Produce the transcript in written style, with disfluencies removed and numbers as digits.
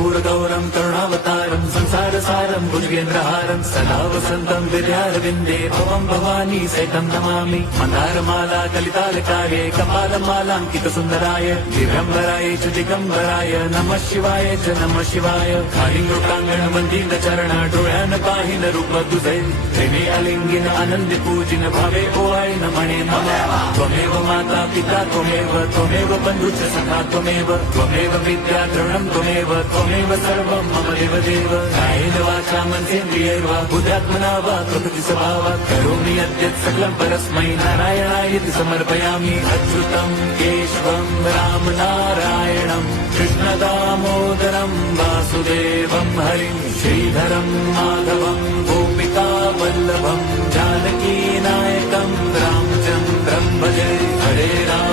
कर्पूरगौरं करुणावतारं संसारसारं भुजगेन्द्रहारं सदा वसन्तं विद्यारविन्दे भवं भवानी सहितं नमामि। मन्दारमाला कलितालकाये कपालमालाङ्कितसुन्दराय दिव्यम्बराय च दिगम्बराय नमः शिवाय च नमः शिवाय। कालिङ्गोटाङ्गण वन्दित चरण डोळ्यान पाहिन रूप तुझे प्रेमे अलिंगिन आनंद पूजिन भावे ओवाळी न म्हणे मम। त्वमेव माता पिता त्वमेव बन्धुश्च सखा त्वमेव विद्या द्रविणं त्वमेव सर्वं मम देवदेव। कायेन वाचा मनसेन्द्रियैर्वा बुद्ध्यात्मना वा प्रकृति स्वभावात् करोमि यद्यत् सकलं परस्मै नारायणायति समर्पयामि। अच्युतं केशवं राम नारायणं कृष्णदामोदरं वासुदेवं हरिं श्रीधरं माधवं गोपिका वल्लभं जानकी नायकं रामचन्द्रं भजे। हरे राम